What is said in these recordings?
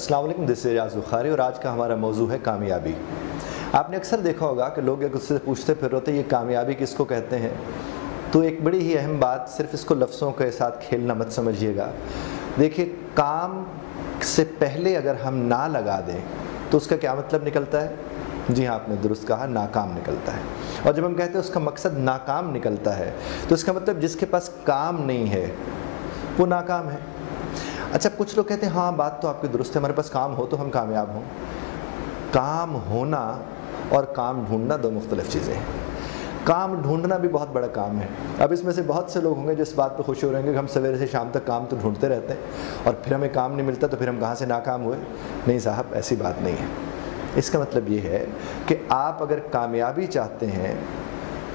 अस्सलाम वालेकुम, this is रियाज़ बुखारी और आज का हमारा मौजू है कामयाबी। आपने अक्सर देखा होगा कि लोग एक उससे पूछते फिर होते ये कामयाबी किसको कहते हैं। तो एक बड़ी ही अहम बात, सिर्फ इसको लफ्ज़ों के साथ खेलना मत समझिएगा। देखिए, काम से पहले अगर हम ना लगा दें तो उसका क्या मतलब निकलता है? जी हाँ, आपने दुरुस्त कहा, नाकाम निकलता है। और जब हम कहते हैं उसका मकसद नाकाम निकलता है तो इसका मतलब जिसके पास काम नहीं है वो नाकाम है। अच्छा, कुछ लोग कहते हैं हाँ बात तो आपकी दुरुस्त है, हमारे पास काम हो तो हम कामयाब हों। काम होना और काम ढूंढना दो मुख्तलिफ चीज़ें हैं। काम ढूंढना भी बहुत बड़ा काम है। अब इसमें से बहुत से लोग होंगे जो इस बात पर खुश हो रहेंगे कि हम सवेरे से शाम तक काम तो ढूंढते रहते हैं और फिर हमें काम नहीं मिलता तो फिर हम कहाँ से नाकाम हुए। नहीं साहब, ऐसी बात नहीं है। इसका मतलब ये है कि आप अगर कामयाबी चाहते हैं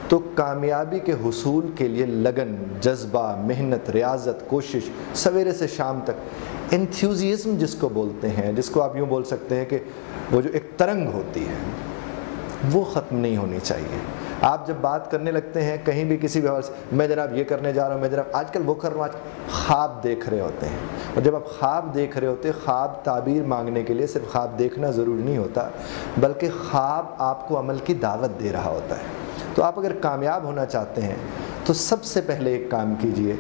तो कामयाबी के हुसूल के लिए लगन, जज्बा, मेहनत, रियाजत, कोशिश, सवेरे से शाम तक, एंथुसियाज्म जिसको बोलते हैं, जिसको आप यूँ बोल सकते हैं कि वो जो एक तरंग होती है वो ख़त्म नहीं होनी चाहिए। आप जब बात करने लगते हैं कहीं भी किसी व्यवहार से, मैं जनाब ये करने जा रहा हूँ, मैं जनाब आजकल वो कर रहा हूँ, आज ख्वाब देख रहे होते हैं। और जब आप ख्वाब देख रहे होते हैं, ख्वाब ताबीर मांगने के लिए सिर्फ ख्वाब देखना ज़रूरी नहीं होता, बल्कि ख्वाब आपको अमल की दावत दे रहा होता है। तो आप अगर कामयाब होना चाहते हैं तो सबसे पहले एक काम कीजिए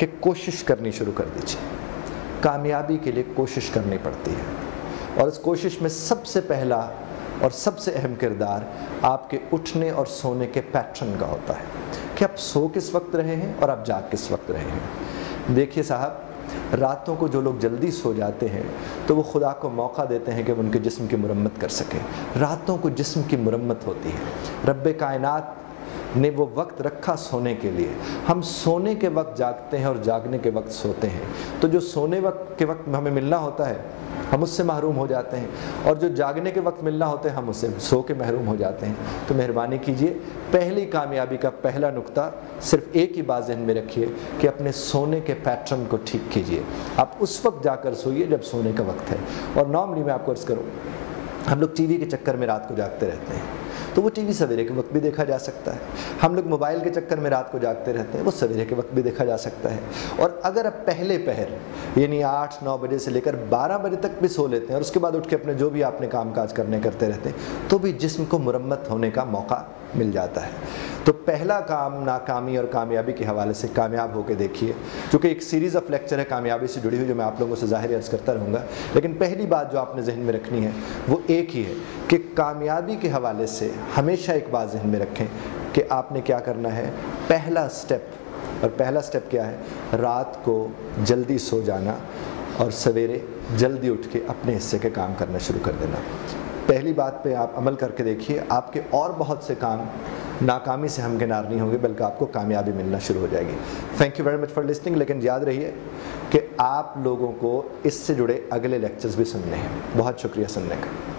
कि कोशिश करनी शुरू कर दीजिए। कामयाबी के लिए कोशिश करनी पड़ती है और इस कोशिश में सबसे पहला और सबसे अहम किरदार आपके उठने और सोने के पैटर्न का होता है कि आप सो किस वक्त रहे हैं और आप जाग किस वक्त रहे हैं। देखिए साहब, रातों को जो लोग जल्दी सो जाते हैं तो वो खुदा को मौका देते हैं कि वो उनके जिस्म की मुरम्मत कर सकें। रातों को जिस्म की मुरम्मत होती है। रब्बे कायनात ने वो वक्त रखा सोने के लिए। हम सोने के वक्त जागते हैं और जागने के वक्त सोते हैं, तो जो सोने वक्त के वक्त हमें मिलना होता है हम उससे महरूम हो जाते हैं और जो जागने के वक्त मिलना होता है हम उससे सो के महरूम हो जाते हैं। तो मेहरबानी कीजिए, पहली कामयाबी का पहला नुक्ता सिर्फ एक ही बात ज़हन में रखिए कि अपने सोने के पैटर्न को ठीक कीजिए। आप उस वक्त जाकर सोइए जब सोने का वक्त है। और नॉर्मली मैं आपको अर्ज़ करूँ, हम लोग टीवी के चक्कर में रात को जागते रहते हैं, तो वो टीवी सवेरे के वक्त भी देखा जा सकता है। हम लोग मोबाइल के चक्कर में रात को जागते रहते हैं, वो सवेरे के वक्त भी देखा जा सकता है। और अगर आप पहले पहर यानी 8-9 बजे से लेकर 12 बजे तक भी सो लेते हैं और उसके बाद उठ के अपने जो भी आपने काम काज करते रहते हैं, तो भी जिस्म को मुरम्मत होने का मौका मिल जाता है। तो पहला काम नाकामी और कामयाबी के हवाले से कामयाब होकर देखिए, क्योंकि एक सीरीज़ ऑफ लेक्चर है कामयाबी से जुड़ी हुई जो मैं आप लोगों से ज़ाहिर अर्ज़ करता रहूँगा। लेकिन पहली बात जो आपने जहन में रखनी है वो एक ही है कि कामयाबी के हवाले से हमेशा एक बात जहन में रखें कि आपने क्या करना है। पहला स्टेप, और पहला स्टेप क्या है? रात को जल्दी सो जाना और सवेरे जल्दी उठ के अपने हिस्से के काम करना शुरू कर देना। पहली बात पे आप अमल करके देखिए, आपके और बहुत से काम नाकामी से हमकिनार नहीं होंगे, बल्कि आपको कामयाबी मिलना शुरू हो जाएगी। Thank you very much for listening. लेकिन याद रहिए कि आप लोगों को इससे जुड़े अगले लेक्चर्स भी सुनने हैं। बहुत शुक्रिया सुनने का।